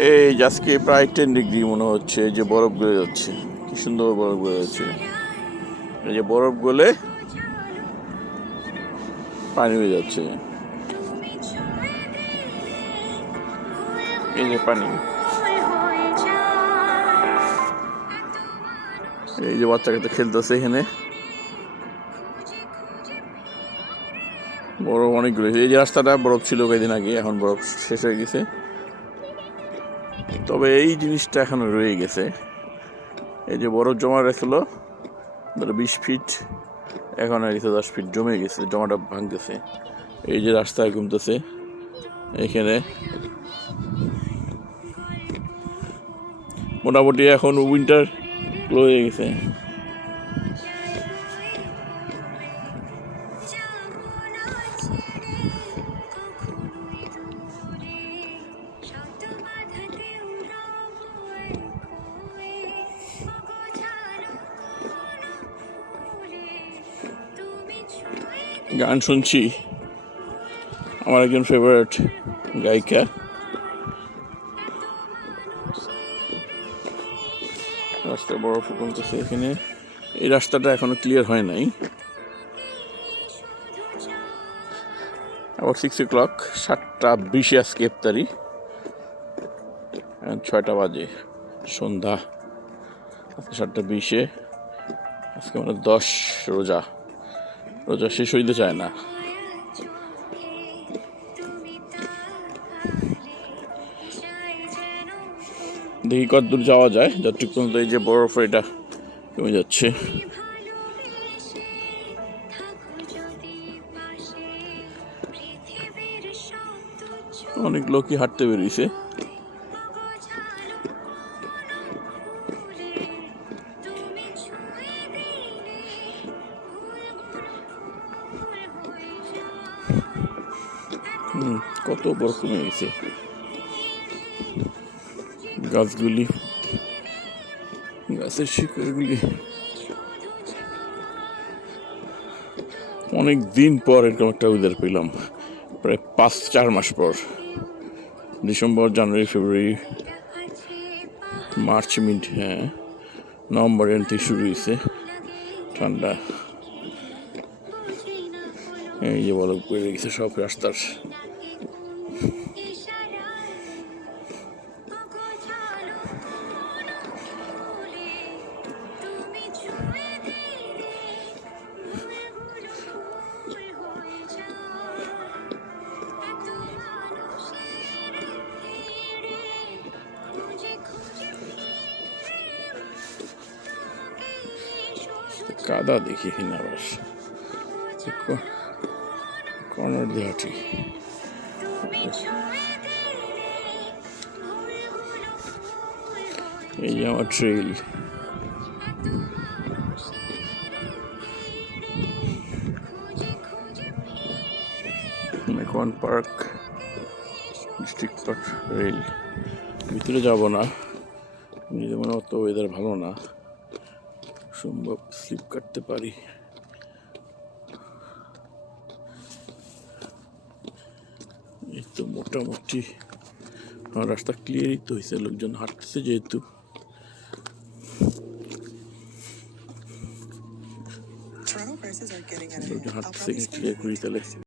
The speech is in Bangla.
এই আজকে প্রায় 10 ডিগ্রি মনে হচ্ছে, যে বরফ গলে যাচ্ছে, কি সুন্দর বরফ গলে যাচ্ছে। এই যে বরফ গলে পানি হয়ে যাচ্ছে, এই যে পানি, এই যে বাচ্চা কাচ্চা খেলতেছে এখানে, বরফ অনেকগুলো। এই যে রাস্তাটা বরফ ছিল কয়েকদিন আগে, এখন বরফ শেষ হয়ে গেছে, তবে এই জিনিসটা এখনো রয়ে গেছে। এই যে বরফ জমা রাখলো 20 ফিট, এখন আর 10 ফিট জমে গেছে, জমাটা ভাঙতেছে। এই যে রাস্তায় ঘুমতেছে এখানে, মোটামুটি এখন উইন্টার ক্লোজ হয়ে গেছে। গান শুনছি, আমার একজন ফেভারিট গায়িকা, রাস্তায় বরফ কমতেছে এখানে। এই রাস্তাটা এখনো ক্লিয়ার হয় নাই। আবার 6 o'clock, 7:20 আজকে ইফতারি, 6টা বাজে সন্ধ্যা। আজকে 7:20, আজকে মানে 10 রোজা শেষ হইতে চায় না। দেখি কত দূর যাওয়া যায়, যতটুক পর্যন্ত এই যে বরফ এটা কমে যাচ্ছে। অনেক লোকই হাঁটতে বেরিয়েছে। কত বরফ কমে গেছে, গাছগুলি, গাছের শিকড়গুলি। অনেক দিন পর এরকম একটা ওয়েদার পেলাম, প্রায় 4 মাস পর। ডিসেম্বর, জানুয়ারি, ফেব্রুয়ারি, মার্চ মিড, হ্যাঁ নভেম্বর এর থেকে শুরু হয়েছে ঠান্ডা। এই যে বরফ পড়ে গেছে সব রাস্তার। কাদা দেখি এখানে, আবার কর্নার দিয়ে হাঁটি। এই যে আমার trail, McEwan park district park rail. ভিতরে যাব না, নিজে মনে অত ওয়েদার ভালো না, সম্ভব স্লিপ কাটতে পারি। এই তো মোটামুটি রাস্তা ক্লিয়ারই তো হয়েছে, লোকজন হাঁটতেছে যেহেতু। লোকজন হাঁটতেছে, ক্লিয়ার করি তাহলে।